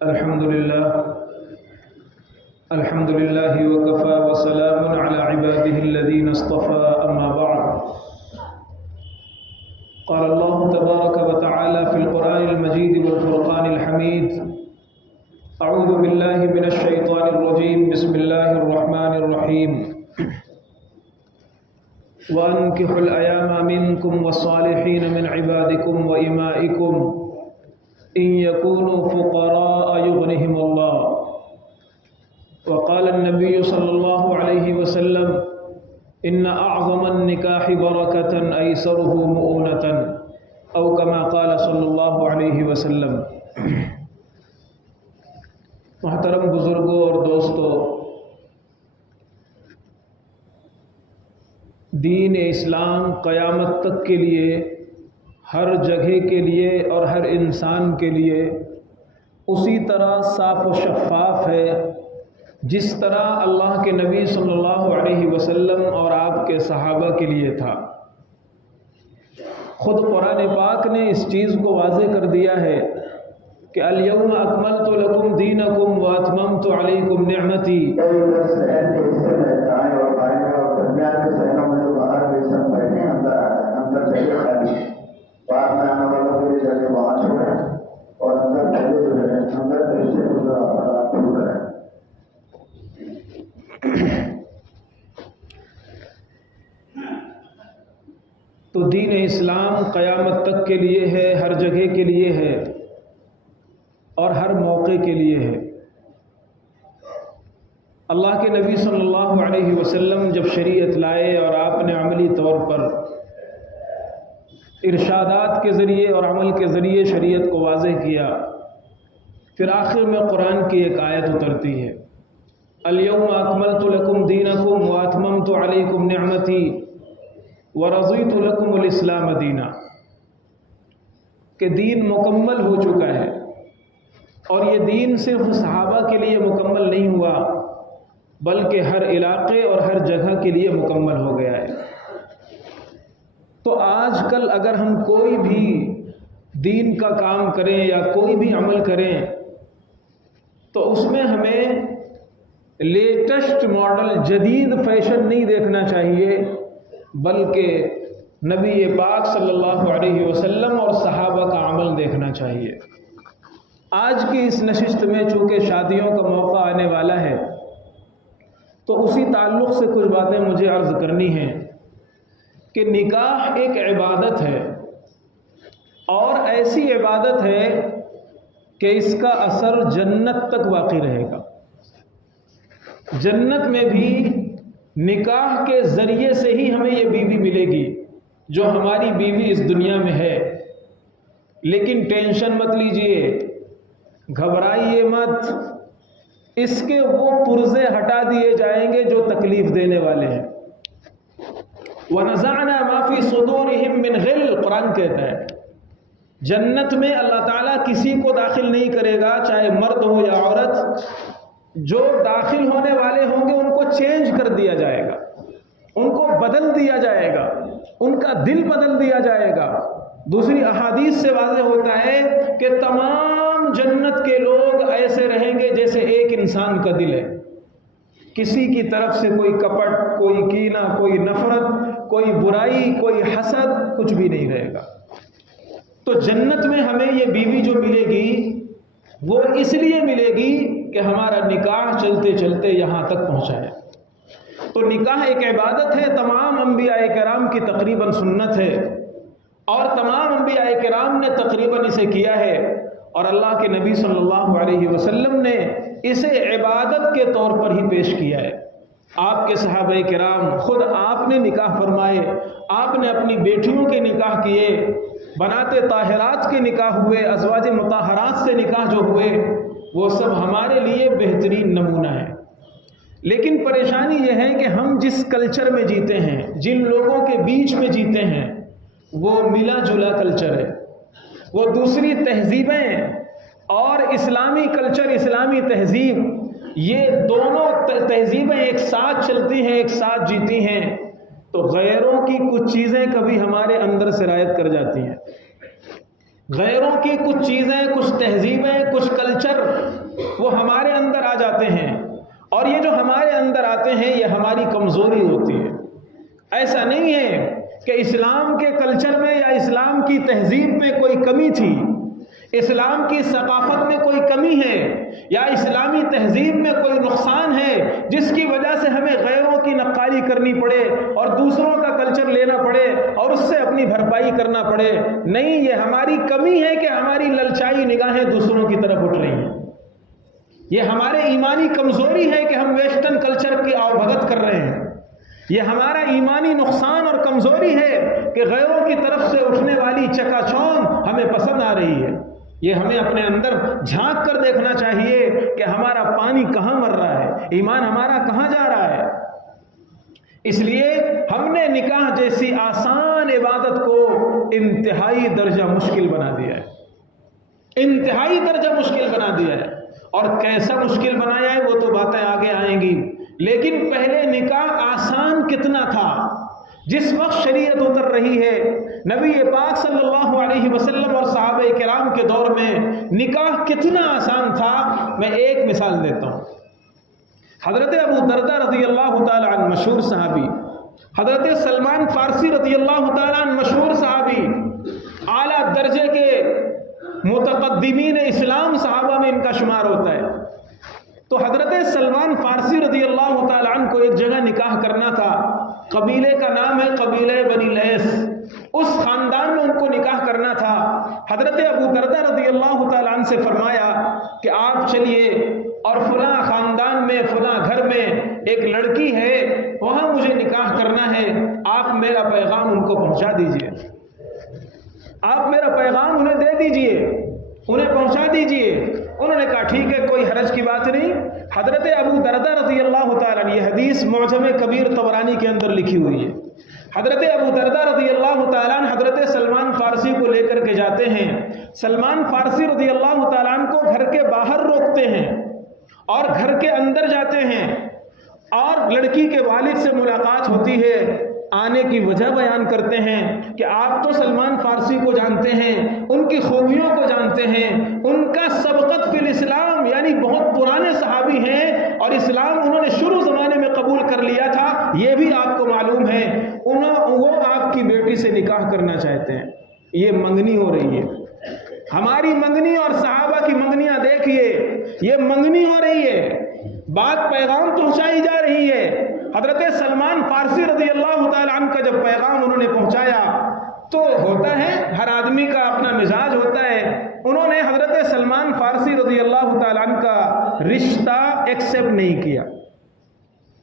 الحمد لله وكفى وسلام على عباده الذين اصطفى أما بعد. قال الله تبارك وتعالى في القرآن المجيد والفرقان الحميد: أعوذ بالله من الشيطان الرجيم. بسم الله الرحمن الرحيم. وأنكحوا الأيام منكم والصالحين من عبادكم وإمائكم إن يكونوا فقراء يغنهم الله. وقال النبي صلى الله عليه وسلم: إن أعظم النكاح بركة أيسره مؤونة، أو كما قال صلی اللہ علیہ وسلم. محترم بزرگوں اور دوستوں، دین اسلام قیامت تک کے لیے، ہر جگہ کے لیے اور ہر انسان کے لیے اسی طرح صاف و شفاف ہے جس طرح اللہ کے نبی صلی اللہ علیہ وسلم اور آپ کے صحابہ کے لیے تھا. خود قرآن پاک نے اس چیز کو واضح کر دیا ہے کہ الیوم اکملت لکم دینکم واتممت علیکم نعمتی. تو دین اسلام قیامت تک کے لیے ہے، ہر جگہ کے لیے ہے اور ہر موقع کے لیے ہے. اللہ کے نبی صلی اللہ علیہ وسلم جب شریعت لائے اور آپ نے عملی طور پر ارشادات کے ذریعے اور عمل کے ذریعے شریعت کو واضح کیا، پھر آخر میں قرآن کی ایک آیت اترتی ہے: الیوم اکملت لکم دینکم واتممت علیکم نعمتی ورضیت لکم الاسلام دینا. کہ دین مکمل ہو چکا ہے، اور یہ دین صرف صحابہ کے لیے مکمل نہیں ہوا بلکہ ہر علاقے اور ہر جگہ کے لیے مکمل ہو گیا ہے. تو آج کل اگر ہم کوئی بھی دین کا کام کریں یا کوئی بھی عمل کریں تو اس میں ہمیں لیٹسٹ ماڈل، جدید فیشن نہیں دیکھنا چاہیے، بلکہ نبی پاک صلی اللہ علیہ وسلم اور صحابہ کا عمل دیکھنا چاہیے. آج کی اس نشست میں چونکہ شادیوں کا موقع آنے والا ہے تو اسی تعلق سے کچھ باتیں مجھے عرض کرنی ہیں کہ نکاح ایک عبادت ہے، اور ایسی عبادت ہے کہ اس کا اثر جنت تک باقی رہے گا. جنت میں بھی نکاح کے ذریعے سے ہی ہمیں یہ بیوی ملے گی جو ہماری بیوی اس دنیا میں ہے. لیکن ٹینشن مت لیجئے، گھبرائیے مت، اس کے وہ پرزے ہٹا دیے جائیں گے جو تکلیف دینے والے ہیں. وَنَزَعْنَا مَا فِي صُدُورِهِم مِّنْ غِلٍّ، قرآن کہتا ہے جنت میں اللہ تعالیٰ کسی کو داخل نہیں کرے گا، چاہے مرد ہو یا عورت. جو داخل ہونے والے ہوں گے ان کو چینج کر دیا جائے گا، ان کو بدل دیا جائے گا، ان کا دل بدل دیا جائے گا. دوسری احادیث سے واضح ہوتا ہے کہ تمام جنت کے لوگ ایسے رہیں گے جیسے ایک انسان کا دل ہے. کسی کی طرف سے کوئی کپٹ، کوئی کینہ، کوئی نفرت، کوئی برائی، کوئی حسد، کچھ بھی نہیں رہے گا. تو جنت میں ہمیں یہ بیوی جو ملے گی وہ اس لیے ملے گی کہ ہمارا نکاح چلتے چلتے یہاں تک پہنچا ہے. تو نکاح ایک عبادت ہے، تمام انبیاء کرام کی تقریباً سنت ہے، اور تمام انبیاء کرام نے تقریباً اسے کیا ہے، اور اللہ کے نبی صلی اللہ علیہ وسلم نے اسے عبادت کے طور پر ہی پیش کیا ہے. آپ کے صحابہ کرام، خود آپ نے نکاح فرمائے، آپ نے اپنی بیٹیوں کے نکاح کیے، بنات طاہرات کے نکاح ہوئے، ازواج مطہرات سے نکاح جو ہوئے وہ سب ہمارے لیے بہترین نمونہ ہے. لیکن پریشانی یہ ہے کہ ہم جس کلچر میں جیتے ہیں، جن لوگوں کے بیچ میں جیتے ہیں، وہ ملا جلا کلچر ہے. وہ دوسری تہذیبیں اور اسلامی کلچر، اسلامی تہذیب، یہ دونوں تہذیبیں ایک ساتھ چلتی ہیں، ایک ساتھ جیتی ہیں، تو غیروں کی کچھ چیزیں کبھی ہمارے اندر سرایت کر جاتی ہیں. غیروں کی کچھ چیزیں، کچھ تہذیبیں، کچھ کلچر وہ ہمارے اندر آ جاتے ہیں، اور یہ جو ہمارے اندر آتے ہیں یہ ہماری کمزوری ہوتی ہے۔ ایسا نہیں ہے کہ اسلام کے کلچر میں یا اسلام کی تہذیب میں کوئی کمی تھی، اسلام کی ثقافت میں کوئی کمی ہے، یا اسلامی تہذیب میں کوئی نقصان ہے جس کی وجہ سے ہمیں غیروں کی نقالی کرنی پڑے اور دوسروں کا کلچر لینا پڑے اور اس سے اپنی بھرپائی کرنا پڑے۔ نہیں، یہ ہماری کمی ہے کہ ہماری للچائی نگاہیں دوسروں کی طرف اٹھ رہی ہیں۔ یہ ہمارے ایمانی کمزوری ہے کہ ہم ویسٹرن کلچر کی آؤ بھگت کر رہے ہیں۔ یہ ہمارا ایمانی نقصان اور کمزوری ہے کہ غیروں کی طرف سے اٹھنے والی چکا چوند ہمیں پسند آ رہی ہے۔ یہ ہمیں اپنے اندر جھانک کر دیکھنا چاہیے کہ ہمارا پانی کہاں مر رہا ہے، ایمان ہمارا کہاں جا رہا ہے۔ اس لیے ہم نے نکاح جیسی آسان عبادت کو انتہائی درجہ مشکل بنا دیا ہے، انتہائی درجہ مشکل بنا دیا ہے۔ اور کیسا مشکل بنایا ہے وہ تو باتیں آگے آئیں گی، لیکن پہلے نکاح آسان کتنا تھا۔ جس وقت شریعت اتر رہی ہے، نبی پاک صلی اللہ علیہ وسلم اور صحابہ کرام کے دور میں نکاح کتنا آسان تھا، میں ایک مثال دیتا ہوں۔ حضرت ابو دردہ رضی اللہ تعالی عنہ مشہور صحابی، حضرت سلمان فارسی رضی اللہ تعالی عنہ مشہور صحابی، اعلیٰ درجے کے متقدمین اسلام صحابہ میں ان کا شمار ہوتا ہے۔ تو حضرت سلمان فارسی رضی اللہ تعالی عنہ کو ایک جگہ نکاح کرنا تھا، قبیلے کا نام ہے قبیلہ بنی لیث، اس خاندان میں ان کو نکاح کرنا تھا۔ حضرت ابو دردہ رضی اللہ تعالی عنہ سے فرمایا کہ آپ چلیے اور فلاں خاندان میں فلاں گھر میں ایک لڑکی ہے، وہاں مجھے نکاح کرنا ہے، آپ میرا پیغام ان کو پہنچا دیجئے، آپ میرا پیغام انہیں دے دیجئے، انہیں پہنچا دیجئے۔ انہوں نے کہا ٹھیک ہے، کوئی حرج کی بات نہیں۔ حضرت ابو دردہ رضی اللہ تعالیٰ عنہ، یہ حدیث معجم کبیر طبرانی کے اندر لکھی ہوئی ہے، حضرت ابو دردہ رضی اللہ تعالیٰ عنہ حضرت سلمان فارسی کو لے کر کے جاتے ہیں۔ سلمان فارسی رضی اللہ تعالیٰ عنہ کو گھر کے باہر روکتے ہیں اور گھر کے اندر جاتے ہیں، اور لڑکی کے والد سے ملاقات ہوتی ہے۔ آنے کی وجہ بیان کرتے ہیں کہ آپ تو سلمان فارسی کو جانتے ہیں، ان کی خوبیوں کو جانتے ہیں، ان کا سبقت فی الاسلام، یعنی بہت پرانے صحابی ہیں اور اسلام انہوں نے شروع زمانے میں قبول کر لیا تھا، یہ بھی آپ کو معلوم ہے۔ وہ آپ کی بیٹی سے نکاح کرنا چاہتے ہیں۔ یہ منگنی ہو رہی ہے، ہماری منگنی اور صحابہ کی منگنیاں دیکھیے، یہ منگنی ہو رہی ہے، بات پیغام پہنچائی جا رہی ہے۔ حضرت سلمان فارسی رضی اللہ تعالیٰ عنہ کا جب پیغام انہوں نے پہنچایا تو ہوتا ہے ہر آدمی کا اپنا مزاج ہوتا ہے، انہوں نے حضرت سلمان فارسی رضی اللہ تعالیٰ عنہ کا رشتہ ایکسیپٹ نہیں کیا۔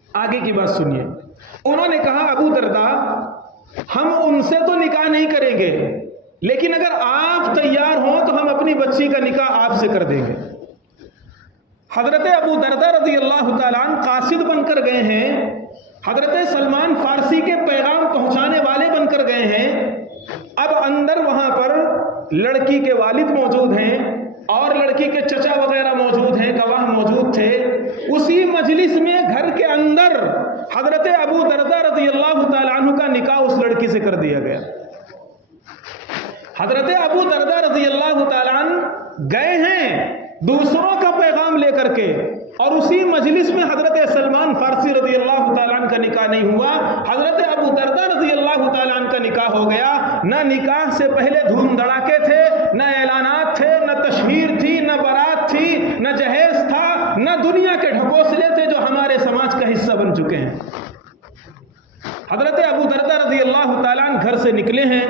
آگے کی بات سنیے، انہوں نے کہا ابو دردہ ہم ان سے تو نکاح نہیں کریں گے، لیکن اگر آپ تیار ہوں تو ہم اپنی بچی کا نکاح آپ سے کر دیں گے۔ حضرت ابو دردہ رضی اللہ تعالیٰ عنہ قاصد بن کر گئے ہیں، حضرت سلمان فارسی کے پیغام پہنچانے والے بن کر گئے ہیں۔ اب اندر وہاں پر لڑکی کے والد موجود ہیں اور لڑکی کے چچا وغیرہ موجود ہیں، گواہ موجود تھے۔ اسی مجلس میں گھر کے اندر حضرت ابو دردہ رضی اللہ تعالیٰ عنہ کا نکاح اس لڑکی سے کر دیا گیا۔ حضرت ابو دردہ رضی اللہ تعالیٰ عنہ گئے ہیں دوسروں کا پیغام لے کر کے، اور اسی مجلس میں حضرت سلمان فارسی رضی اللہ تعالیٰ عنہ کا نکاح نہیں ہوا، حضرت ابو دردہ رضی اللہ تعالیٰ عنہ کا نکاح ہو گیا۔ نہ نکاح سے پہلے دھوم دھڑاکے تھے، نہ اعلانات تھے، نہ تشہیر تھی، نہ بارات تھی، نہ جہیز تھا، نہ دنیا کے ڈھکوسلے تھے جو ہمارے سماج کا حصہ بن چکے ہیں۔ حضرت ابو دردہ رضی اللہ تعالیٰ عنہ گھر سے نکلے ہیں،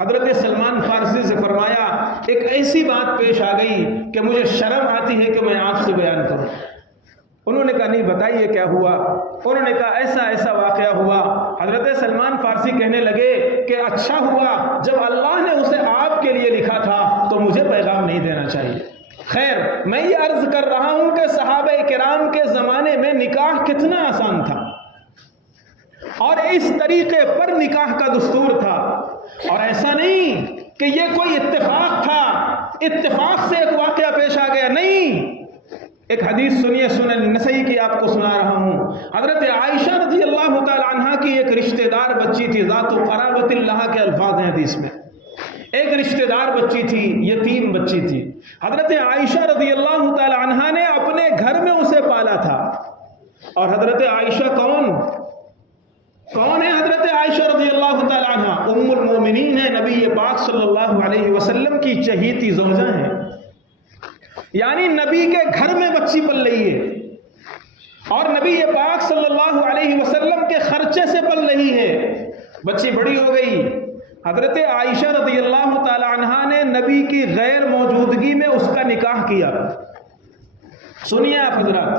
حضرت سلمان فارسی سے فرمایا ایک ایسی بات پیش آ گئی کہ مجھے شرم آتی ہے کہ میں آپ سے بیان کروں۔ انہوں نے کہا نہیں بتائیے کیا ہوا؟ انہوں نے کہا ایسا ایسا واقعہ ہوا۔ حضرت سلمان فارسی کہنے لگے کہ اچھا ہوا جب اللہ نے اسے آپ کے لیے لکھا تھا تو مجھے پیغام نہیں دینا چاہیے۔ خیر، میں یہ عرض کر رہا ہوں کہ صحابہ کرام کے زمانے میں نکاح کتنا آسان تھا اور اس طریقے پر نکاح کا دستور تھا، اور ایسا نہیں کہ یہ کوئی اتفاق تھا، اتفاق سے ایک واقعہ پیش آ گیا، نہیں۔ ایک حدیث سنیے، سنن نسائی کی آپ کو سنا رہا ہوں۔ حضرت عائشہ رضی اللہ تعالی عنہا کی ایک رشتہ دار بچی تھی، ذات قرابت اللہ کے الفاظ ہیں حدیث میں۔ ایک رشتہ دار بچی تھی، یتیم بچی تھی. حضرت عائشہ رضی اللہ تعالی عنہا نے اپنے گھر میں اسے پالا تھا. اور حضرت عائشہ کون ہے؟ حضرت عائشہ رضی اللہ تعالی عنہا ام المومنین ہے، نبی پاک صلی اللہ علیہ وسلم کی چہیتی زوجہ ہیں. یعنی نبی کے گھر میں بچی پل رہی ہے اور نبی پاک صلی اللہ علیہ وسلم کے خرچے سے پل رہی ہے. بچی بڑی ہو گئی. حضرت عائشہ رضی اللہ تعالی عنہا نے نبی کی غیر موجودگی میں اس کا نکاح کیا. سنیے آپ حضرات،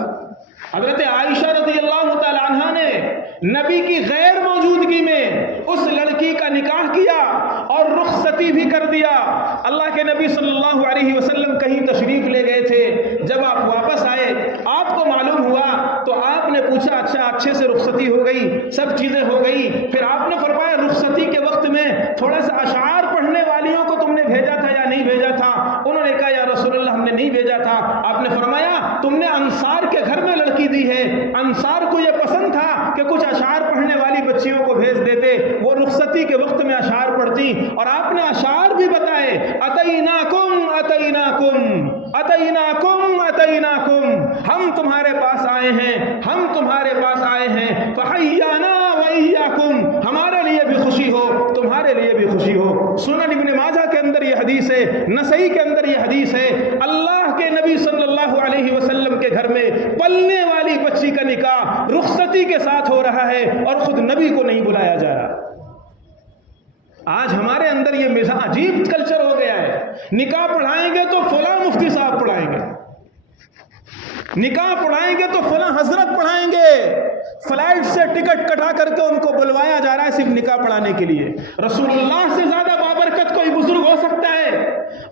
حضرت عائشہ رضی اللہ تعالی عنہا نے نبی کی غیر موجودگی میں اس لڑکی کا نکاح کیا اور رخصتی بھی کر دیا. اللہ کے نبی صلی اللہ علیہ وسلم کہیں تشریف لے گئے تھے. جب آپ واپس آئے آپ کو معلوم ہوا تو آپ نے پوچھا اچھا اچھے سے رخصتی ہو گئی، سب چیزیں ہو گئی. پھر آپ نے فرمایا رخصتی کے وقت میں تھوڑا سا اشعار پڑھنے والیوں کو تم نے بھیجا تھا یا نہیں بھیجا تھا؟ انہوں نے کہا یا رسول اللہ ہم نے نہیں بھیجا تھا. آپ نے فرمایا تم نے انصار کے گھر میں لڑکی دی ہے، انصار کو یہ پسند تھا کہ کچھ اشعار پڑھنے والی بچیوں کو بھیج دیتے، وہ رخصتی کے وقت میں اشعار پڑھتی. اور آپ نے اشعار بھی بتائے، اتیناکم اتیناکم اتیناکم اتیناکم، ہم تمہارے پاس آئے ہیں، ہم تمہارے پاس آئے ہیں. فحیانا وایاکم، ہمارے لیے بھی خوشی ہو تمہارے لیے بھی خوشی ہو. سنن ابن ماجہ کے اندر یہ حدیث ہے، نسائی کے اندر یہ حدیث ہے. اللہ کے نبی صلی اللہ علیہ وسلم کے گھر میں پلنے والی بچی کا نکاح رخصتی کے ساتھ ہو رہا ہے اور خود نبی کو نہیں بلایا جا رہا. آج ہمارے اندر یہ عجیب کلچر ہو گیا ہے. نکاح پڑھائیں گے تو فلاں مفتی صاحب پڑھائیں گے، نکاح پڑھائیں گے تو فلاں حضرت پڑھائیں گے. فلائٹ سے ٹکٹ کٹا کر کے ان کو بلوایا جا رہا ہے صرف نکاح پڑھانے کے لیے. رسول اللہ سے زیادہ بابرکت کوئی بزرگ ہو سکتا ہے؟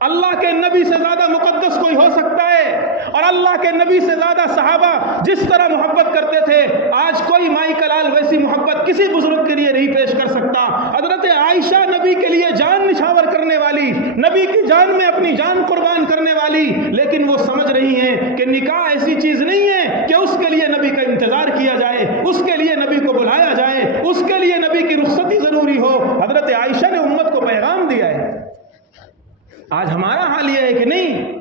اللہ کے نبی سے زیادہ مقدس کوئی ہو سکتا ہے؟ اور اللہ کے نبی سے زیادہ صحابہ جس طرح محبت کرتے تھے، آج کوئی مائی کلال ویسی محبت کسی بزرگ کے لیے نہیں پیش کر سکتا. حضرت عائشہ نبی کے لیے جان نچھاور کرنے والی، نبی کی جان میں اپنی جان قربان کرنے والی، لیکن وہ سمجھ رہی ہیں کہ نکاح ایسی چیز نہیں ہے کہ اس کے لیے نبی کا انتظار کیا جائے، اس کے لیے نبی کو بلایا جائے، اس کے لیے نبی کی رخصتی ضروری ہو. حضرت عائشہ نے امت کو پیغام دیا ہے. آج ہمارا حال یہ ہے کہ نہیں،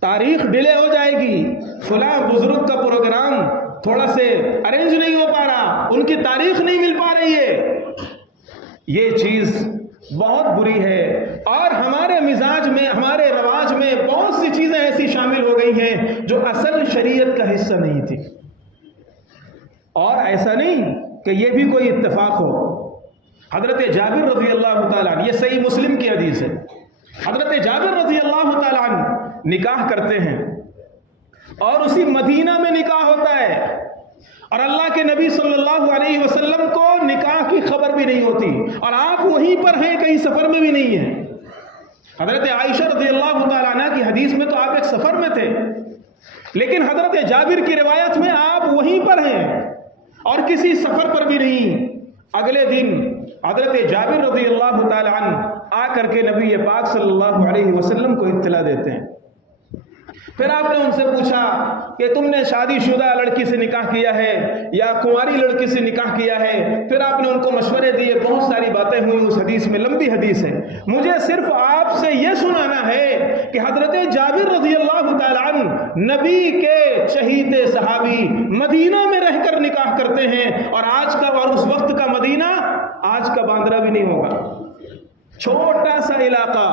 تاریخ ڈیلے ہو جائے گی، فلاں بزرگ کا پروگرام تھوڑا سے ارینج نہیں ہو پا رہا، ان کی تاریخ نہیں مل پا رہی ہے. یہ چیز بہت بری ہے. اور ہمارے مزاج میں، ہمارے رواج میں بہت سی چیزیں ایسی شامل ہو گئی ہیں جو اصل شریعت کا حصہ نہیں تھی. اور ایسا نہیں کہ یہ بھی کوئی اتفاق ہو. حضرت جابر رضی اللہ تعالیٰ عنہ، یہ صحیح مسلم کی حدیث ہے، حضرت جابر رضی اللہ تعالیٰ عنہ نکاح کرتے ہیں اور اسی مدینہ میں نکاح ہوتا ہے اور اللہ کے نبی صلی اللہ علیہ وسلم کو نکاح کی خبر بھی نہیں ہوتی اور آپ وہیں پر ہیں، کہیں سفر میں بھی نہیں ہیں. حضرت عائشہ رضی اللہ تعالیٰ عنہ کی حدیث میں تو آپ ایک سفر میں تھے، لیکن حضرت جابر کی روایت میں آپ وہیں پر ہیں اور کسی سفر پر بھی نہیں. اگلے دن حضرت جابر رضی اللہ تعالی عنہ آ کر کے نبی پاک صلی اللہ علیہ وسلم کو اطلاع دیتے ہیں. پھر آپ نے ان سے پوچھا کہ تم نے شادی شدہ لڑکی سے نکاح کیا ہے یا کنواری لڑکی سے نکاح کیا ہے؟ پھر آپ نے ان کو مشورے دیے، بہت ساری باتیں ہوئی اس حدیث میں، لمبی حدیث ہے. مجھے صرف آپ سے یہ سنانا ہے کہ حضرت جابر رضی اللہ تعالی عنہ نبی کے چہیتے صحابی مدینہ میں رہ کر نکاح کرتے ہیں اور آج کا اور اس وقت کا مدینہ آج کا باندرا بھی نہیں ہوگا. چھوٹا سا علاقہ،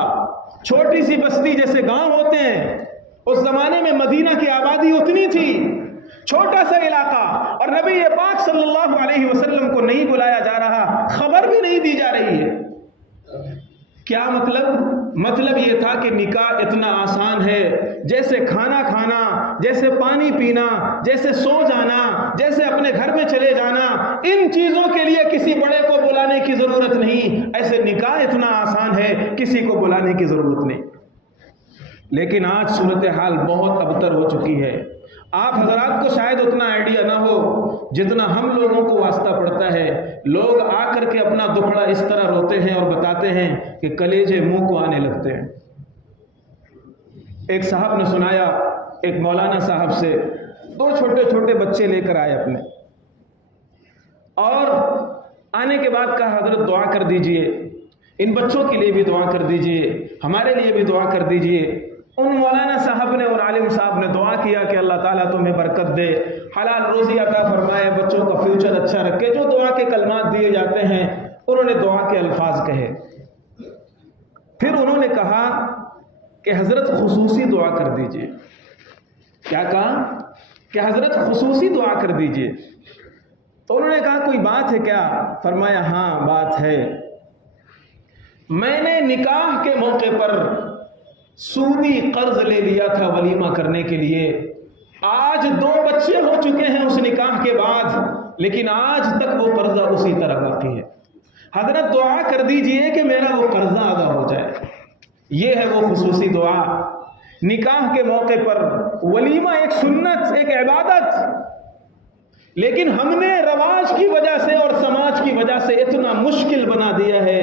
چھوٹی سی بستی جیسے گاؤں ہوتے ہیں، اس زمانے میں مدینہ کی آبادی اتنی تھی، چھوٹا سا علاقہ، اور نبی پاک صلی اللہ علیہ وسلم کو نہیں بلایا جا رہا، خبر بھی نہیں دی جا رہی ہے. کیا مطلب یہ تھا کہ نکاح اتنا آسان ہے جیسے کھانا کھانا، جیسے پانی پینا، جیسے سو جانا، جیسے اپنے گھر میں چلے جانا. ان چیزوں کے لیے کسی بڑے کو بلانے کی ضرورت نہیں. ایسے نکاح اتنا آسان ہے، کسی کو بلانے کی ضرورت نہیں. لیکن آج صورتحال بہت ابتر ہو چکی ہے. آپ حضرات کو شاید اتنا آئیڈیا نہ ہو جتنا ہم لوگوں کو واسطہ پڑتا ہے. لوگ آ کر کے اپنا دکھڑا اس طرح روتے ہیں اور بتاتے ہیں کہ کلیجے منہ کو آنے لگتے ہیں. ایک صاحب نے سنایا، ایک مولانا صاحب سے 2 چھوٹے چھوٹے بچے لے کر آئے اپنے، اور آنے کے بعد کہا حضرت دعا کر دیجئے، ان بچوں کے لیے بھی دعا کر دیجئے، ہمارے لیے بھی دعا کر دیجئے۔ ان مولانا صاحب نے اور عالم صاحب نے دعا کیا کہ اللہ تعالیٰ تمہیں برکت دے، حلال روزی عطا فرمائے، بچوں کا فیوچر اچھا رکھے۔ جو دعا کے کلمات دیے جاتے ہیں انہوں نے دعا کے الفاظ کہے۔ پھر انہوں نے کہا کہ حضرت خصوصی دعا کر دیجئے۔ کیا کہا؟ کہ حضرت خصوصی دعا کر دیجئے۔ تو انہوں نے کہا کوئی بات ہے کیا؟ فرمایا ہاں بات ہے، میں نے نکاح کے موقع پر سودی قرض لے لیا تھا ولیمہ کرنے کے لیے، آج 2 بچے ہو چکے ہیں اس نکاح کے بعد، لیکن آج تک وہ قرضہ اسی طرح باقی ہے۔ حضرت دعا کر دیجئے کہ میرا وہ قرضہ ادا ہو جائے۔ یہ ہے وہ خصوصی دعا۔ نکاح کے موقع پر ولیمہ ایک سنت، ایک عبادت، لیکن ہم نے رواج کی وجہ سے اور سماج کی وجہ سے اتنا مشکل بنا دیا ہے،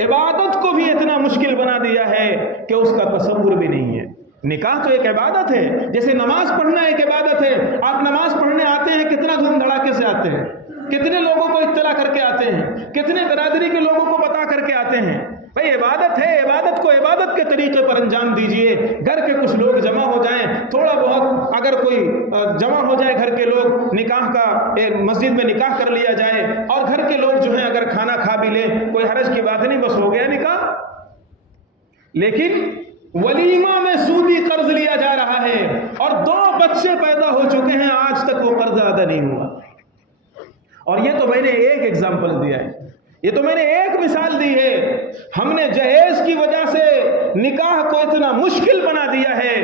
عبادت کو بھی اتنا مشکل بنا دیا ہے کہ اس کا تصور بھی نہیں ہے۔ نکاح تو ایک عبادت ہے، جیسے نماز پڑھنا ایک عبادت ہے۔ آپ نماز پڑھنے آتے ہیں، کتنا دھوم دھڑاکے سے آتے ہیں، کتنے لوگوں کو اطلاع کر کے آتے ہیں، کتنے برادری کے لوگوں کو بتا کر کے آتے ہیں۔ بھئی عبادت ہے، عبادت کو عبادت کے طریقے پر انجام دیجئے۔ گھر کے کچھ لوگ جمع ہو جائیں، تھوڑا بہت اگر کوئی جمع ہو جائے گھر کے لوگ، نکاح کا مسجد میں نکاح کر لیا جائے، اور گھر کے لوگ جو ہیں اگر کھانا کھا بھی لیں، کوئی حرج کی بات نہیں، بس ہو گیا نکاح۔ لیکن ولیمہ میں سودی قرض لیا جا رہا ہے، اور 2 بچے پیدا ہو چکے ہیں، آج تک وہ قرض ادا نہیں ہوا۔ اور یہ تو میں نے ایک ایگزامپل دیا ہے، یہ تو میں نے ایک مثال دی ہے۔ ہم نے جہیز کی وجہ سے نکاح کو اتنا مشکل بنا دیا ہے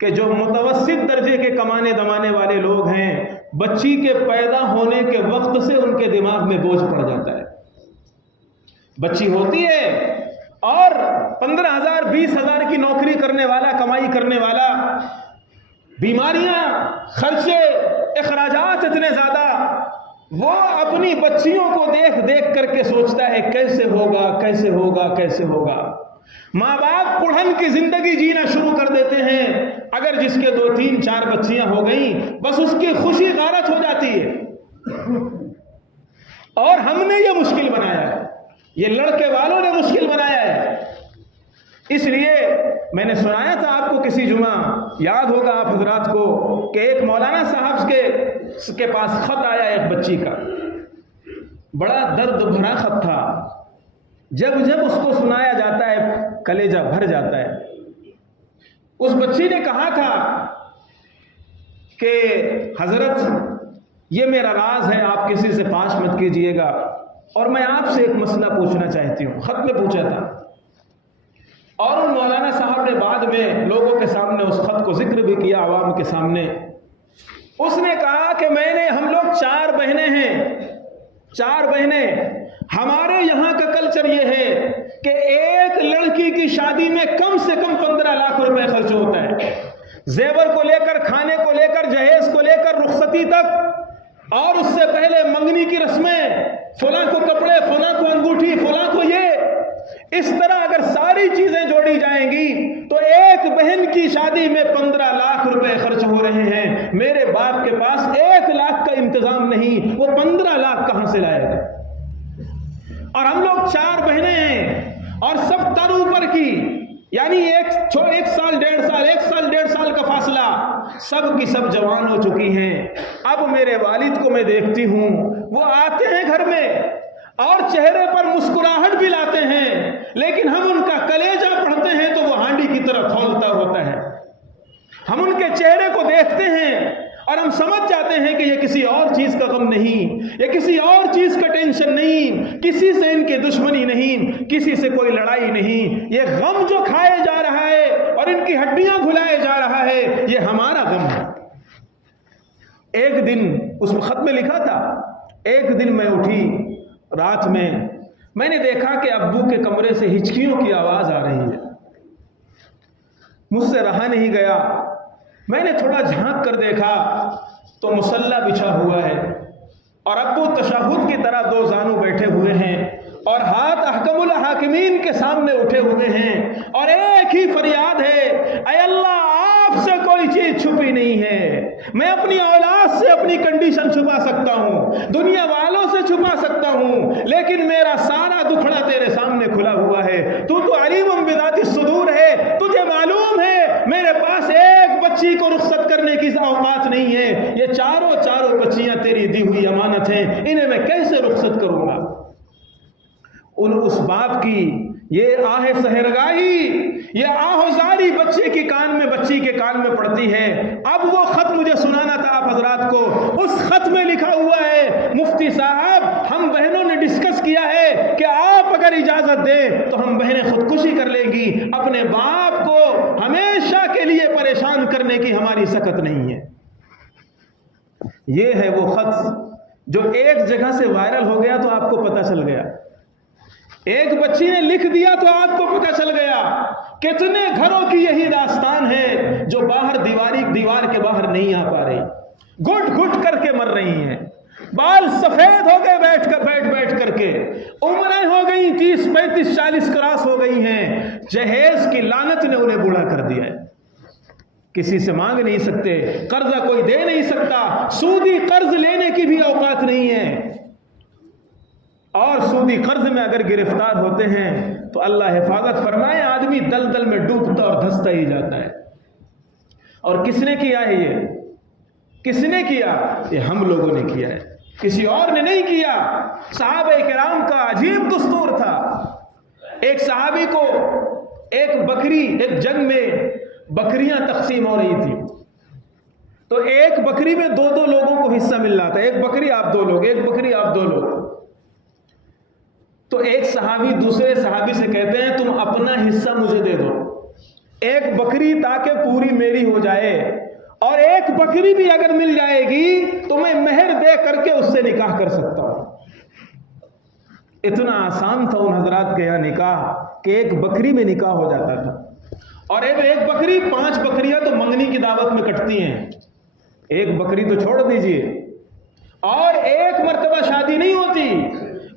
کہ جو متوسط درجے کے کمانے دمانے والے لوگ ہیں، بچی کے پیدا ہونے کے وقت سے ان کے دماغ میں بوجھ پڑ جاتا ہے۔ بچی ہوتی ہے اور 15,000 20,000 کی نوکری کرنے والا، کمائی کرنے والا، بیماریاں، خرچے، اخراجات اتنے زیادہ، وہ اپنی بچیوں کو دیکھ دیکھ کر کے سوچتا ہے کیسے ہوگا کیسے ہوگا کیسے ہوگا۔ ماں باپ کڑھن کی زندگی جینا شروع کر دیتے ہیں۔ اگر جس کے 2 3 4 بچیاں ہو گئیں، بس اس کی خوشی غارت ہو جاتی ہے۔ اور ہم نے یہ مشکل بنایا ہے، یہ لڑکے والوں نے مشکل بنایا ہے۔ اس لیے میں نے سنایا تھا آپ کو کسی جمعہ، یاد ہوگا آپ حضرات کو، کہ ایک مولانا صاحب کے پاس خط آیا ایک بچی کا، بڑا درد بھرا خط تھا۔ جب اس کو سنایا جاتا ہے کلیجہ بھر جاتا ہے۔ اس بچی نے کہا تھا کہ حضرت یہ میرا راز ہے، آپ کسی سے فاش مت کیجئے گا، اور میں آپ سے ایک مسئلہ پوچھنا چاہتی ہوں۔ خط میں پوچھا تھا، اور ان مولانا صاحب نے بعد میں لوگوں کے سامنے اس خط کو ذکر بھی کیا، عوام کے سامنے۔ اس نے کہا کہ ہم لوگ 4 بہنیں ہیں، 4 بہنیں۔ ہمارے یہاں کا کلچر یہ ہے کہ ایک لڑکی کی شادی میں کم سے کم 15 لاکھ روپے خرچ ہوتا ہے، زیور کو لے کر، کھانے کو لے کر، جہیز کو لے کر، رخصتی تک، اور اس سے پہلے منگنی کی رسمیں، فلاں کو کپڑے، فلاں کو انگوٹھی، فلاں کو یہ۔ اس طرح اگر ساری چیزیں جوڑی جائیں گی تو ایک بہن کی شادی میں 15 لاکھ روپے خرچ ہو رہے ہیں۔ میرے باپ کے پاس 1 لاکھ کا انتظام نہیں، وہ 15 لاکھ کہاں سے لائے گا؟ اور ہم لوگ 4 بہنیں ہیں، اور سب تر اوپر کی، یعنی 1 سال 1.5 سال کا فاصلہ، سب کی سب جوان ہو چکی ہیں۔ اب میرے والد کو میں دیکھتی ہوں، وہ آتے ہیں گھر میں اور چہرے پر مسکراہٹ بھی لاتے ہیں، لیکن ہم ان کا کلیجہ پڑھتے ہیں تو وہ ہانڈی کی طرح کھولتا ہوتا ہے۔ ہم ان کے چہرے کو دیکھتے ہیں اور ہم سمجھ جاتے ہیں کہ یہ کسی اور چیز کا غم نہیں، یہ کسی اور چیز کا ٹینشن نہیں، کسی سے ان کی دشمنی نہیں، کسی سے کوئی لڑائی نہیں، یہ غم جو کھائے جا رہا ہے اور ان کی ہڈیاں گھلائے جا رہا ہے، یہ ہمارا غم ہے۔ ایک دن اس خط میں لکھا تھا، ایک دن میں اٹھی رات میں نے دیکھا کہ ابو کے کمرے سے ہچکیوں کی آواز آ رہی ہے۔ مجھ سے رہا نہیں گیا، میں نے تھوڑا جھانک کر دیکھا تو مصلی بچھا ہوا ہے، اور ابو تشہد کی طرح 2 زانو بیٹھے ہوئے ہیں، اور ہاتھ احکم الحاکمین کے سامنے اٹھے ہوئے ہیں، اور ایک ہی فریاد ہے، اے اللہ آپ سے کوئی چیز چھپی نہیں ہے، میں اپنی اولاد سے اپنی کنڈیشن چھپا سکتا ہوں، دنیا والوں سے چھپا سکتا ہوں، لیکن میرا سارا دکھڑا تیرے سامنے کھلا ہوا ہے۔ تو علیم بذات الصدور ہے، تجھے معلوم ہے میرے پاس ایک بچی کو رخصت کرنے کی اوقات نہیں ہے، یہ چاروں بچیاں تیری دی ہوئی امانت ہیں، انہیں میں کیسے رخصت کروں گا؟ اس باپ کی یہ آہ سحرگاہی، یہ آہوزاری بچی کے کان میں پڑتی ہے۔ اب وہ خط مجھے سنانا تھا آپ حضرات کو۔ اس خط میں لکھا ہوا ہے، مفتی صاحب ہم بہنوں نے ڈسکس کیا ہے کہ آپ اگر اجازت دیں تو ہم بہنیں خودکشی کر لیں گی، اپنے باپ کو ہمیشہ کے لیے پریشان کرنے کی ہماری سکت نہیں ہے۔ یہ ہے وہ خط جو ایک جگہ سے وائرل ہو گیا تو آپ کو پتہ چل گیا، ایک بچی نے لکھ دیا تو آپ کو پتہ چل گیا۔ کتنے گھروں کی یہی داستان ہے جو باہر دیوار کے باہر نہیں آ پا رہی، گھٹ کر کے مر رہی ہیں، بال سفید ہو گئے بیٹھ کر کے، عمریں ہو گئی 30 35 40 کراس ہو گئی ہیں، جہیز کی لعنت نے انہیں بوڑھا کر دیا ہے، کسی سے مانگ نہیں سکتے، قرضہ کوئی دے نہیں سکتا، سودی قرض لینے کی بھی اوقات نہیں ہے، اور سودی قرض میں اگر گرفتار ہوتے ہیں تو اللہ حفاظت فرمائے آدمی دلدل میں ڈوبتا اور دھستا ہی جاتا ہے۔ اور کس نے کیا ہے یہ؟ کس نے کیا؟ یہ ہم لوگوں نے کیا ہے، کسی اور نے نہیں کیا۔ صحابہ کرام کا عجیب دستور تھا۔ ایک صحابی کو ایک جنگ میں بکریاں تقسیم ہو رہی تھی، تو ایک بکری میں 2 لوگوں کو حصہ مل رہا تھا، ایک بکری آپ 2 لوگ، ایک بکری آپ 2 لوگ۔ تو ایک صحابی دوسرے صحابی سے کہتے ہیں تم اپنا حصہ مجھے دے دو، ایک بکری تاکہ پوری میری ہو جائے، اور ایک بکری بھی اگر مل جائے گی تو میں مہر دے کر کے اس سے نکاح کر سکتا ہوں۔ اتنا آسان تھا ان حضرات کے یہاں نکاح کہ ایک بکری میں نکاح ہو جاتا تھا، اور ایک بکری 5 بکریاں تو منگنی کی دعوت میں کٹتی ہیں، ایک بکری تو چھوڑ دیجئے، اور ایک مرتبہ شادی نہیں ہوتی،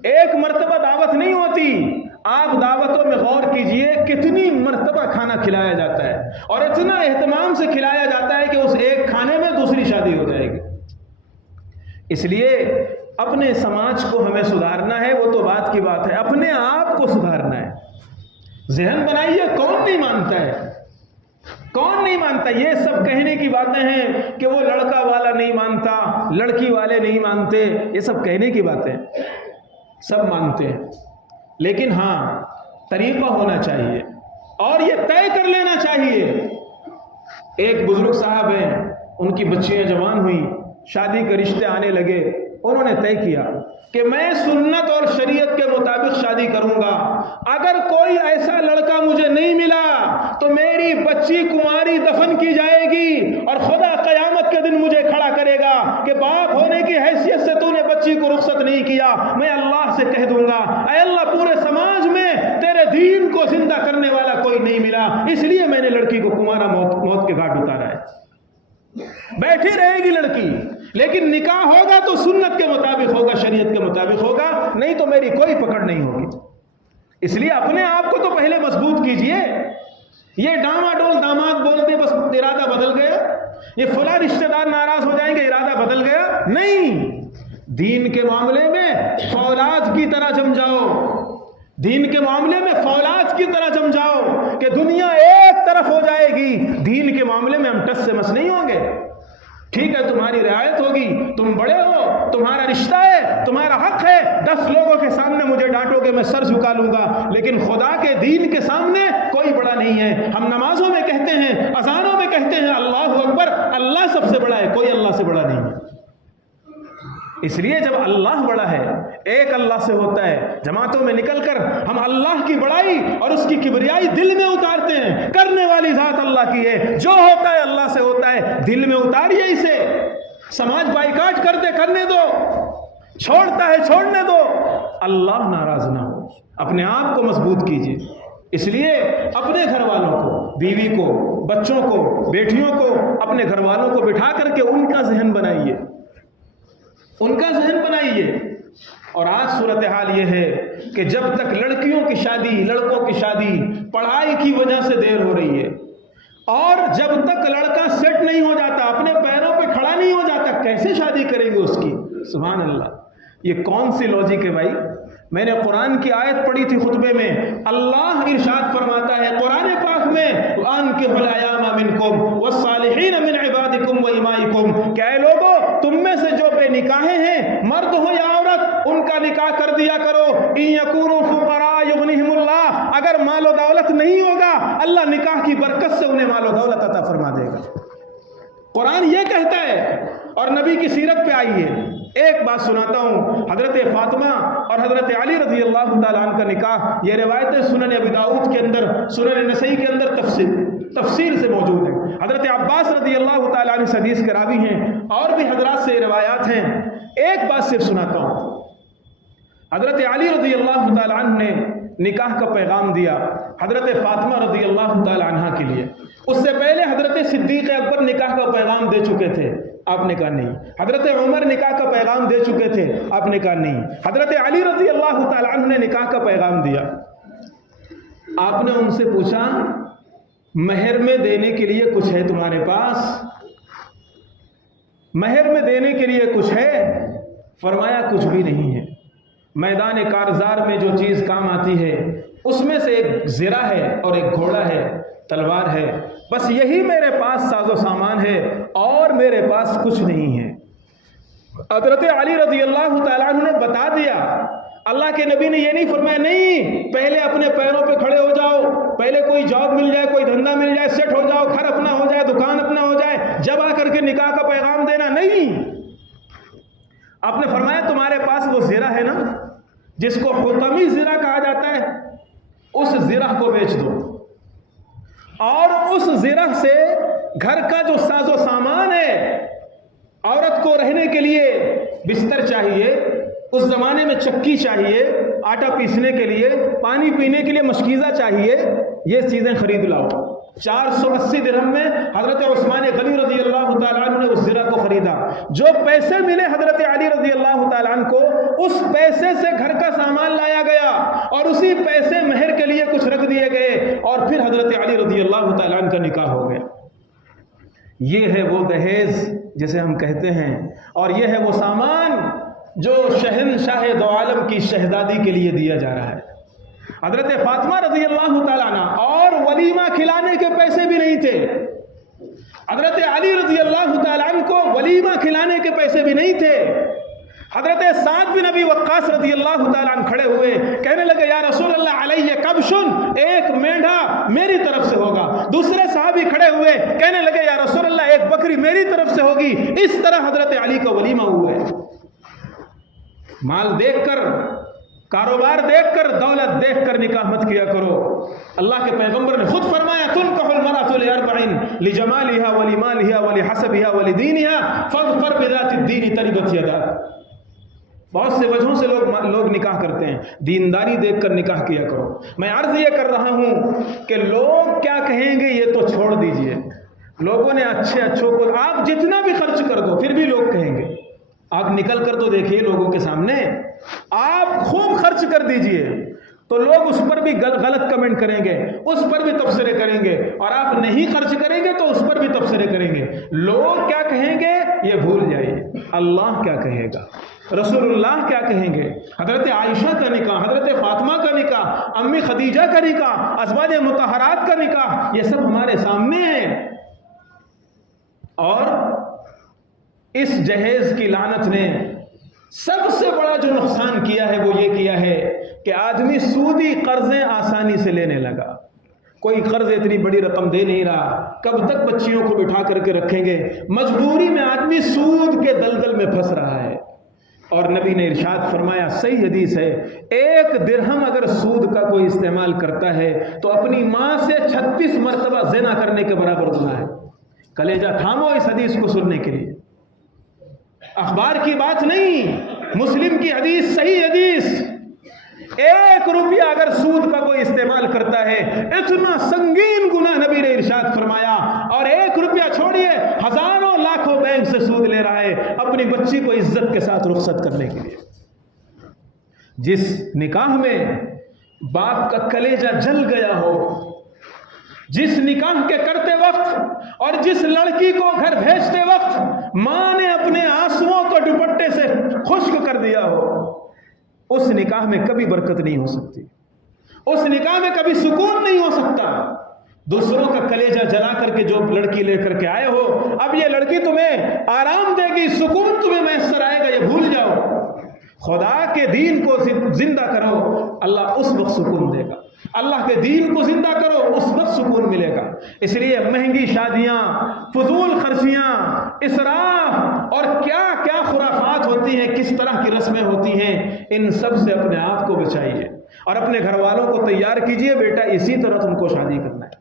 ایک مرتبہ دعوت نہیں ہوتی۔ آپ دعوتوں میں غور کیجئے کتنی مرتبہ کھانا کھلایا جاتا ہے، اور اتنا اہتمام سے کھلایا جاتا ہے کہ اس ایک کھانے میں دوسری شادی ہو جائے گی۔ اس لیے اپنے سماج کو ہمیں سدھارنا ہے، وہ تو بات کی بات ہے، اپنے آپ کو سدھارنا ہے۔ ذہن بنائیے، کون نہیں مانتا ہے، کون نہیں مانتا؟ یہ سب کہنے کی باتیں ہیں کہ وہ لڑکا والا نہیں مانتا، لڑکی والے نہیں مانتے، یہ سب کہنے کی باتیں، سب مانتے ہیں، لیکن ہاں طریقہ ہونا چاہیے اور یہ طے کر لینا چاہیے۔ ایک بزرگ صاحب ہیں، ان کی بچیاں جوان ہوئیں، شادی کے رشتے آنے لگے، انہوں نے طے کیا کہ میں سنت اور شریعت کے مطابق شادی کروں گا، اگر کوئی ایسا لڑکا مجھے نہیں ملا تو میری بچی کماری دفن کی جائے گی، اور خدا قیامت کے دن مجھے کھڑا کرے گا کہ باپ ہونے کی حیثیت سے تو نے بچی کو رخصت نہیں کیا، میں اللہ سے کہہ دوں گا اے اللہ پورے سماج میں تیرے دین کو زندہ کرنے والا کوئی نہیں ملا، اس لیے میں نے لڑکی کو کمارا موت کے گھاٹ اتارا ہے۔ بیٹھی رہے گی لڑکی، لیکن نکاح ہوگا تو سنت کے مطابق ہوگا، شریعت کے مطابق ہوگا، نہیں تو میری کوئی پکڑ نہیں ہوگی۔ اس لیے اپنے آپ کو تو پہلے مضبوط کیجئے۔ یہ ڈاماڈول داماد بولتے بس ارادہ بدل گیا، یہ فلاں رشتہ دار ناراض ہو جائیں گے ارادہ بدل گیا، نہیں، دین کے معاملے میں فولاد کی طرح جم جاؤ، دین کے معاملے میں فولاد کی طرح جم جاؤ کہ دنیا ایک طرف ہو جائے گی، دین کے معاملے میں ہم ٹس سے مس نہیں ہوں گے۔ ٹھیک ہے تمہاری رعایت ہوگی، تم بڑے ہو، تمہارا رشتہ ہے، تمہارا حق ہے، 10 لوگوں کے سامنے مجھے ڈانٹو گے میں سر جھکا لوں گا، لیکن خدا کے دین کے سامنے کوئی بڑا نہیں ہے۔ ہم نمازوں میں کہتے ہیں، اذانوں میں کہتے ہیں اللہ اکبر، اللہ سب سے بڑا ہے، کوئی اللہ سے بڑا نہیں ہے۔ اس لیے جب اللہ بڑا ہے، ایک اللہ سے ہوتا ہے، جماعتوں میں نکل کر ہم اللہ کی بڑائی اور اس کی کبریائی دل میں اتارتے ہیں، کرنے والی ذات اللہ کی ہے، جو ہوتا ہے اللہ سے ہوتا ہے، دل میں اتاریے اسے۔ سماج بائیکاٹ کرنے دو، چھوڑتا ہے چھوڑنے دو، اللہ ناراض نہ ہو، اپنے آپ کو مضبوط کیجیے۔ اس لیے اپنے گھر والوں کو، بیوی کو، بچوں کو، بیٹیوں کو، اپنے گھر والوں کو بٹھا کر کے ان کا ذہن بنائیے، ان کا ذہن بنائیے۔ اور آج صورتحال یہ ہے کہ جب تک لڑکیوں کی شادی، لڑکوں کی شادی پڑھائی کی وجہ سے دیر ہو رہی ہے، اور جب تک لڑکا سیٹ نہیں ہو جاتا، اپنے پیروں پہ کھڑا سبحان اللہ، یہ کون سی لاجک ہے بھائی؟ میں نے قرآن کی آیت پڑھی تھی خطبے میں، اللہ ارشاد فرماتا ہے قرآن پاک میں وَأَنكِحُوا الْأَيَامَ مِنكُمْ وَالصَّالِحِينَ مِنْ عِبَادِكُمْ وَإِمَائِكُمْ، کہ اے لوگو تم میں سے جو بے نکاحیں ہیں، مرد ہو یا عورت، ان کا نکاح کر دیا کرو، إِن يَكُونُوا فُقَرَاءَ يُغْنِهِمُ اللَّهُ، اگر مال و دولت نہیں ہوگا اللہ نکاح کی برکت سے انہیں مال و دولت عطا فرما دے گا۔ قرآن یہ کہتا ہے اور نبی کی سیرت پہ آئی ہے۔ ایک بات سناتا ہوں، حضرت فاطمہ اور حضرت علی رضی اللہ تعالیٰ عنہ کا نکاح، یہ روایتیں سنن ابی داؤد کے اندر، سنن نسائی کے اندر تفصیل سے موجود ہیں۔ حضرت عباس رضی اللہ تعالیٰ عنہ حدیث کے راوی ہیں، اور بھی حضرات سے روایات ہیں۔ ایک بات صرف سناتا ہوں، حضرت علی رضی اللہ تعالیٰ عنہ نے نکاح کا پیغام دیا حضرت فاطمہ رضی اللہ تعالیٰ عنہ کے لیے۔ اس سے پہلے حضرت صدیق اکبر نکاح کا پیغام دے چکے تھے، آپ نے کہا نہیں۔ حضرت عمر نکاح کا پیغام دے چکے تھے، آپ نے کہا نہیں۔ حضرت علی رضی اللہ تعالیٰ عنہ نے نکاح کا پیغام دیا۔ آپ نے ان سے پوچھا مہر میں دینے کے لیے کچھ ہے تمہارے پاس؟ مہر میں دینے کے لیے کچھ ہے؟ فرمایا کچھ بھی نہیں ہے۔ میدان کارزار میں جو چیز کام آتی ہے اس میں سے ایک زرہ ہے اور ایک گھوڑا ہے، تلوار ہے، بس یہی میرے پاس ساز و سامان ہے اور میرے پاس کچھ نہیں ہے۔ حضرت علی رضی اللہ تعالیٰ عنہ نے بتا دیا۔ اللہ کے نبی نے یہ نہیں فرمایا نہیں پہلے اپنے پیروں پہ کھڑے ہو جاؤ، پہلے کوئی جاب مل جائے، کوئی دھندا مل جائے، سیٹ ہو جاؤ، گھر اپنا ہو جائے، دکان اپنا ہو جائے، جب آ کر کے نکاح کا پیغام دینا، نہیں۔ آپ نے فرمایا تمہارے پاس وہ زرہ ہے نا جس کو حطمی زرہ کہا جاتا ہے، اس زرہ کو بیچ دو، اور اس زرہ سے گھر کا جو ساز و سامان ہے، عورت کو رہنے کے لیے بستر چاہیے، اس زمانے میں چکی چاہیے، آٹا پیسنے کے لیے، پانی پینے کے لیے مشکیزہ چاہیے، یہ چیزیں خرید لاؤ۔ 480 درہم میں حضرت عثمان غنی رضی اللہ تعالیٰ عنہ نے اس زرہ کو خریدا۔ جو پیسے ملے حضرت علی رضی اللہ تعالیٰ عنہ کو، اس پیسے سے گھر کا سامان لایا گیا اور اسی پیسے مہر کے لیے کچھ رکھ دیے گئے، اور پھر حضرت علی رضی اللہ تعالیٰ عنہ کا نکاح ہو گیا۔ یہ ہے وہ دہیز جسے ہم کہتے ہیں، اور یہ ہے وہ سامان جو شہنشاہ دو عالم کی شہزادی کے لیے دیا جا رہا ہے۔ حضرت فاطمہ رضی اللہ تعالیٰ عنہ، اور ولیمہ کھلانے کے پیسے بھی نہیں تھے۔ حضرت علی رضی اللہ تعالیٰ عنہ کو ولیمہ کھلانے کے پیسے بھی نہیں تھے۔ حضرت سعد بن ابی وقاص رضی اللہ تعالیٰ عنہ کھڑے ہوئے، کہنے لگے یا رسول اللہ علیہ کبشن، ایک مینڈھا میری طرف سے ہوگا۔ دوسرے صحابی کھڑے ہوئے، کہنے لگے یا رسول اللہ ایک بکری میری طرف سے ہوگی۔ اس طرح حضرت علی کا ولیمہ ہوا ہے۔ مال دیکھ کر، کاروبار دیکھ کر، دولت دیکھ کر نکاح مت کیا کرو۔ اللہ کے پیغمبر نے خود فرمایا تنکح المرأة لأربع لجمالها ولمالها ولحسبها ولدینها فاظفر بذات الدین تربت یداک۔ بہت سے وجہوں سے لوگ نکاح کرتے ہیں، دینداری دیکھ کر نکاح کیا کرو۔ میں عرض یہ کر رہا ہوں کہ لوگ کیا کہیں گے یہ تو چھوڑ دیجئے، لوگوں نے اچھوں کو آپ جتنا بھی خرچ کر دو پھر بھی لوگ کہیں گے۔ آپ نکل کر تو دیکھیے لوگوں کے سامنے، آپ خوب خرچ کر دیجئے تو لوگ اس پر بھی غلط کمنٹ کریں گے، اس پر بھی تبصرے کریں گے، اور آپ نہیں خرچ کریں گے تو اس پر بھی تبصرے کریں گے۔ لوگ کیا کہیں گے یہ بھول جائیے، اللہ کیا کہے گا، رسول اللہ کیا کہیں گے۔ حضرت عائشہ کا نکاح، حضرت فاطمہ کا نکاح، امی خدیجہ کا نکاح، ازواج مطہرات کا نکاح، یہ سب ہمارے سامنے ہیں۔ اور اس جہیز کی لعنت نے سب سے بڑا جو نقصان کیا ہے وہ یہ کیا ہے کہ آدمی سودی قرضیں آسانی سے لینے لگا۔ کوئی قرض اتنی بڑی رقم دے نہیں رہا، کب تک بچیوں کو بٹھا کر کے رکھیں گے، مجبوری میں آدمی سود کے دلدل میں پھنس رہا ہے۔ اور نبی نے ارشاد فرمایا، صحیح حدیث ہے، 1 درہم اگر سود کا کوئی استعمال کرتا ہے تو اپنی ماں سے 36 مرتبہ زنا کرنے کے برابر گناہ ہے۔ کلیجہ تھامو اس حدیث کو سننے کے لیے، اخبار کی بات نہیں، مسلم کی حدیث، صحیح حدیث۔ 1 روپیہ اگر سود کا کوئی استعمال کرتا ہے اتنا سنگین گناہ نبی نے ارشاد فرمایا۔ اور 1 روپیہ چھوڑیے، ہزاروں لاکھوں بینک سے سود لے رہا ہے اپنی بچی کو عزت کے ساتھ رخصت کرنے کے لیے۔ جس نکاح میں باپ کا کلیجہ جل گیا ہو، جس نکاح کے کرتے وقت اور جس لڑکی کو گھر بھیجتے وقت ماں نے اپنے آنسوؤں کو دوپٹے سے خشک کر دیا ہو، اس نکاح میں کبھی برکت نہیں ہو سکتی، اس نکاح میں کبھی سکون نہیں ہو سکتا۔ دوسروں کا کلیجہ جلا کر کے جو لڑکی لے کر کے آئے ہو، اب یہ لڑکی تمہیں آرام دے گی، سکون تمہیں میسر آئے گا، یہ بھول جاؤ۔ خدا کے دین کو زندہ کرو، اللہ اس وقت سکون دے گا۔ اللہ کے دین کو زندہ کرو، اس وقت سکون ملے گا۔ اس لیے مہنگی شادیاں، فضول خرچیاں، اسراف اور کیا کیا خرافات ہوتی ہیں، کس طرح کی رسمیں ہوتی ہیں، ان سب سے اپنے آپ کو بچائیے اور اپنے گھر والوں کو تیار کیجئے، بیٹا اسی طرح تم کو شادی کرنا ہے،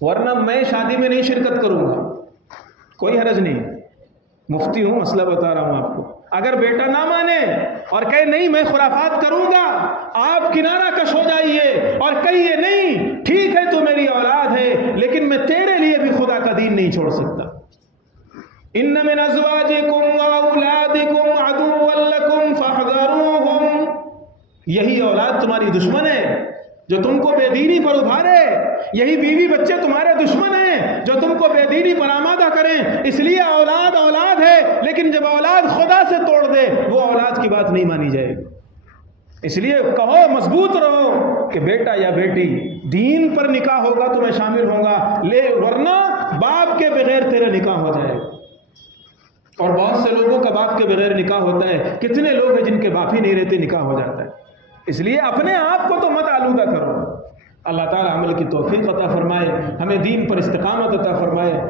ورنہ میں شادی میں نہیں شرکت کروں گا، کوئی حرج نہیں، مفتی ہوں، مسئلہ بتا رہا ہوں آپ کو۔ اگر بیٹا نہ مانے اور کہے نہیں میں خرافات کروں گا، آپ کنارہ کش ہو جائیے اور کہیے نہیں ٹھیک ہے تو میری اولاد ہے، لیکن میں تیرے لیے بھی خدا کا دین نہیں چھوڑ سکتا۔ ان من ازواجکم واولادکم عدوا لکم فاحذروہم، یہی اولاد تمہاری دشمن ہے جو تم کو بے دینی پر ابھارے، یہی بیوی بچے تمہارے دشمن ہیں جو تم کو بے دینی پر آمادہ کریں۔ اس لیے اولاد اولاد ہے، لیکن جب اولاد خدا سے توڑ دے وہ اولاد کی بات نہیں مانی جائے گی۔ اس لیے کہو، مضبوط رہو کہ بیٹا یا بیٹی دین پر نکاح ہوگا تو میں شامل ہوں گا، ورنہ باپ کے بغیر تیرا نکاح ہو جائے گا۔ اور بہت سے لوگوں کا باپ کے بغیر نکاح ہوتا ہے، کتنے لوگ ہیں جن کے باپ ہی نہیں رہتے نکاح ہو جاتا ہے۔ اس لیے اپنے آپ کو تو مت آلودہ کرو۔ اللہ تعالی عمل کی توفیق عطا فرمائے، ہمیں دین پر استقامت عطا فرمائے۔